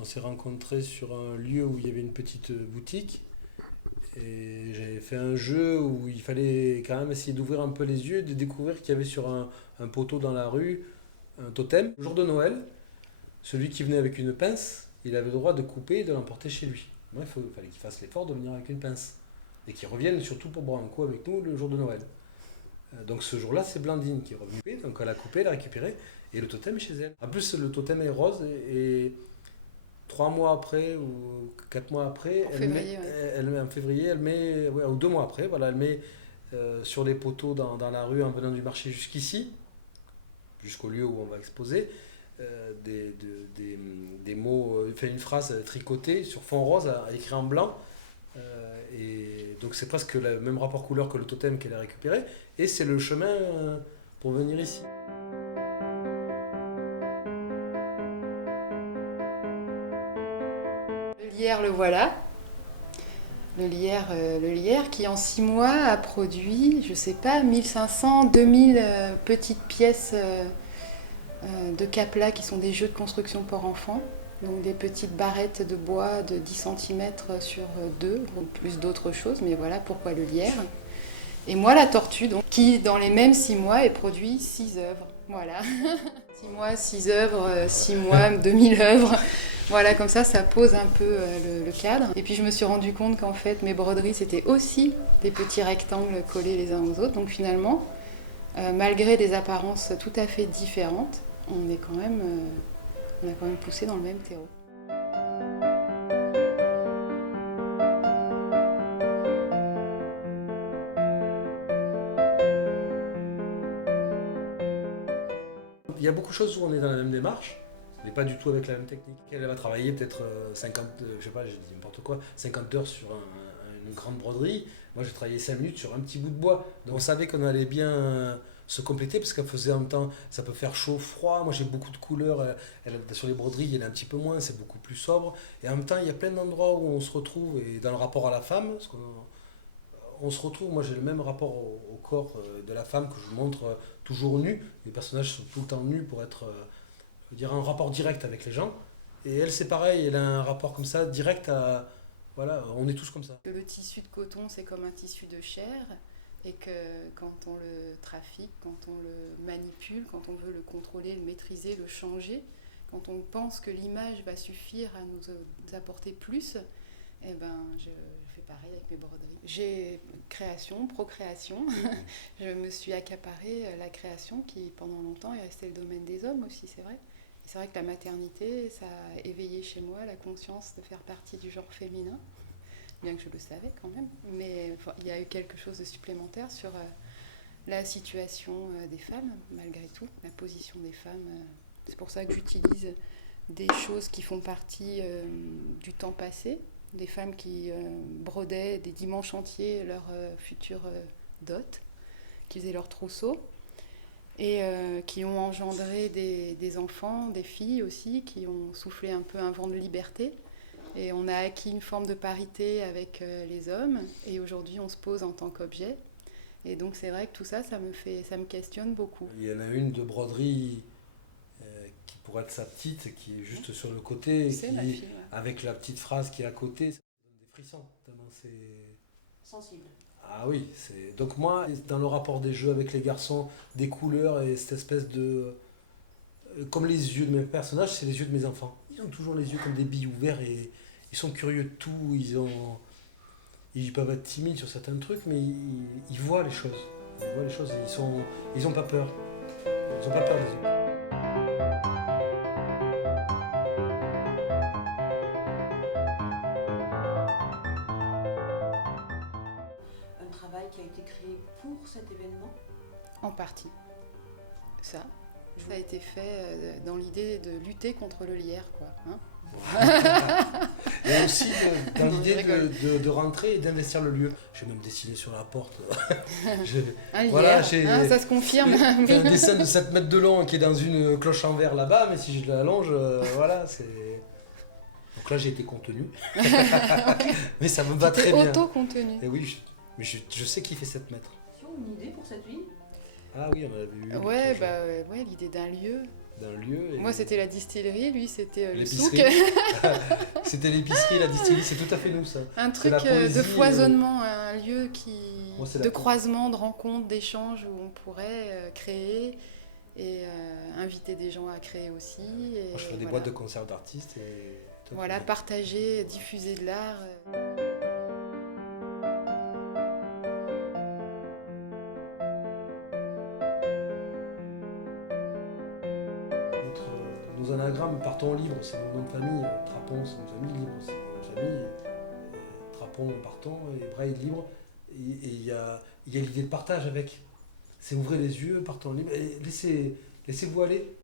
On s'est rencontrés sur un lieu où il y avait une petite boutique. Et j'avais fait un jeu où il fallait quand même essayer d'ouvrir un peu les yeux et de découvrir qu'il y avait sur un poteau dans la rue un totem. Le jour de Noël, celui qui venait avec une pince, il avait le droit de couper et de l'emporter chez lui. Moi, fallait qu'il fasse l'effort de venir avec une pince. Et qu'il revienne surtout pour boire un coup avec nous le jour de Noël. Donc ce jour-là, c'est Blandine qui est revenue. Donc elle a coupé, elle a récupéré. Et le totem est chez elle. En plus, le totem est rose et 3 mois après ou 4 mois après, En février, ouais. en février, elle met, ouais, ou 2 mois après, voilà, elle met sur les poteaux dans la rue en venant du marché jusqu'ici, jusqu'au lieu où on va exposer, des mots, fait une phrase tricotée sur fond rose, écrit en blanc. Et donc c'est presque le même rapport couleur que le totem qu'elle a récupéré. Et c'est le chemin pour venir ici. Le lierre, le voilà. Le lierre qui en 6 mois a produit, je sais pas, 1500, 2000 petites pièces de capla qui sont des jeux de construction pour enfants. Donc des petites barrettes de bois de 10 centimètres sur 2, plus d'autres choses, mais voilà pourquoi le lierre. Et moi la tortue, donc, qui dans les mêmes 6 mois ait produit 6 œuvres. Voilà. 6 mois, 6 œuvres, 6 mois, 2000 œuvres. Voilà, comme ça pose un peu le cadre. Et puis je me suis rendu compte qu'en fait mes broderies c'était aussi des petits rectangles collés les uns aux autres. Donc finalement, malgré des apparences tout à fait différentes, on a quand même poussé dans le même terreau. Il y a beaucoup de choses où on est dans la même démarche, mais pas du tout avec la même technique. Elle va travailler peut-être 50, je sais pas, je dis n'importe quoi, 50 heures sur une grande broderie. Moi, j'ai travaillé 5 minutes sur un petit bout de bois. Donc, on savait qu'on allait bien se compléter parce qu'elle faisait en même temps, ça peut faire chaud, froid. Moi, j'ai beaucoup de couleurs. Sur les broderies, il y en a un petit peu moins, c'est beaucoup plus sobre. Et en même temps, il y a plein d'endroits où on se retrouve, et dans le rapport à la femme, parce qu'on on se retrouve, moi j'ai le même rapport au corps de la femme que je montre toujours nu. Les personnages sont tout le temps nus pour être, je veux dire, un rapport direct avec les gens. Et elle c'est pareil, elle a un rapport comme ça, direct à... Voilà, on est tous comme ça. Le tissu de coton c'est comme un tissu de chair et que quand on le trafique, quand on le manipule, quand on veut le contrôler, le maîtriser, le changer, quand on pense que l'image va suffire à nous apporter plus, eh ben, je fais pareil avec mes broderies. J'ai création, procréation. Je me suis accaparé la création qui, pendant longtemps, est restée le domaine des hommes aussi, c'est vrai. Et c'est vrai que la maternité, ça a éveillé chez moi la conscience de faire partie du genre féminin, bien que je le savais quand même. Mais enfin, il y a eu quelque chose de supplémentaire sur la situation des femmes, malgré tout, la position des femmes. C'est pour ça que j'utilise des choses qui font partie du temps passé, des femmes qui brodaient des dimanches entiers leur future dot, qui faisaient leur trousseau, et qui ont engendré des enfants, des filles aussi, qui ont soufflé un peu un vent de liberté. Et on a acquis une forme de parité avec les hommes, et aujourd'hui on se pose en tant qu'objet. Et donc c'est vrai que tout ça, ça me questionne beaucoup. Il y en a une de broderie qui pourrait être sa petite, qui est juste sur le côté, C'est ma fille, ouais. avec la petite phrase qui est à côté, ça donne des frissons, tellement c'est... Sensible. Ah oui, c'est... Donc moi, dans le rapport des jeux avec les garçons, des couleurs et cette espèce de... Comme les yeux de mes personnages, c'est les yeux de mes enfants. Ils ont toujours les yeux comme des billes ouverts et ils sont curieux de tout, ils peuvent être timides sur certains trucs, mais ils voient les choses. Ils voient les choses et ils ont pas peur. Ils ont pas peur des yeux. Un travail qui a été créé pour cet événement. En partie. Ça a été fait dans l'idée de lutter contre le lierre, quoi. Hein. Et aussi dans Non, l'idée je rigole. de rentrer et d'investir le lieu. J'ai même dessiné sur la porte. Un lierre, Voilà, j'ai ça se confirme. fait un dessin de 7 mètres de long qui est dans une cloche en verre là-bas, mais si je l'allonge, voilà, c'est... Donc là, j'ai été contenu. Mais ça me va très C'était bien. auto-contenu. Et oui, mais je sais qu'il fait 7 mètres. Une idée pour cette ville? Ah oui, on avait eu. Ouais, bah, ouais, l'idée d'un lieu. d'un lieu. Et Moi, c'était la distillerie, lui, c'était le souk. l'épicerie. C'était l'épicerie, la distillerie, c'est tout à fait nous ça. Un C'est truc la poésie, de foisonnement, un lieu Moi, c'est de la- croisement, de rencontres, d'échanges où on pourrait créer et inviter des gens à créer aussi. Et Moi, je fais des voilà. boîtes de concerts d'artistes. Et... toi, Voilà, tu- partager, diffuser de l'art. Nos anagrammes, partons libre, c'est mon nom de famille. Trapon, c'est mon nom de famille. Libre, c'est mon nom de famille. Trapon, partons, et Braille, libre. Et il y a l'idée de partage avec. C'est ouvrir les yeux, partons libre. Et laissez-vous aller.